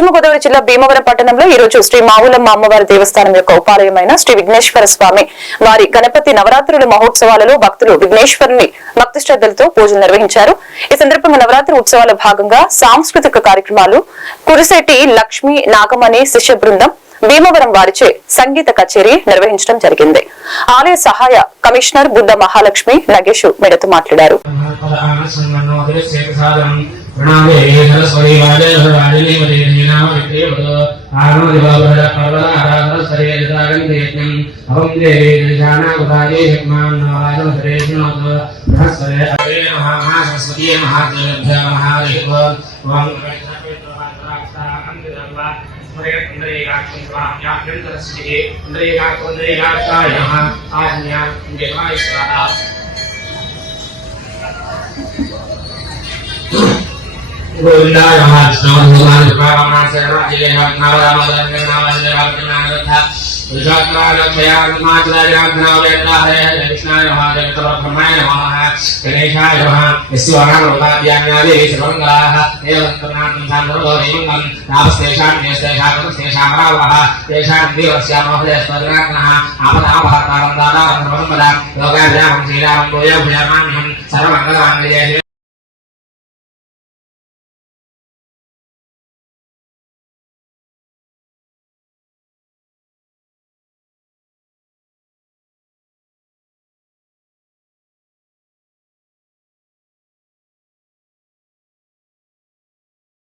పశ్చిమ గోదావరి జిల్లా భీమవరం పట్టణంలో ఈ రోజు శ్రీ మావులమ్మ అమ్మవారి దేవస్థానం యొక్క ఉపాలయమైన శ్రీ విఘ్నేశ్వర స్వామి వారి గణపతి నవరాత్రుల మహోత్సవాలలో భక్తులు విఘ్నేశ్వరుని భక్తి శ్రద్ధలతో పూజలు నిర్వహించారు. ఈ సందర్భంగా నవరాత్రి ఉత్సవాల భాగంగా సాంస్కృతిక కార్యక్రమాలు కురిశెట్టి లక్ష్మీ నాగమణి శిష్య బృందం భీమవరం వారిచే సంగీత కచేరీ నిర్వహించడం జరిగింది. ఆలయ సహాయ కమిషనర్ బుద్ధ మహాలక్ష్మి నగేష్ మీడియాతో మాట్లాడారు. सर्वमंगलमांगल्ये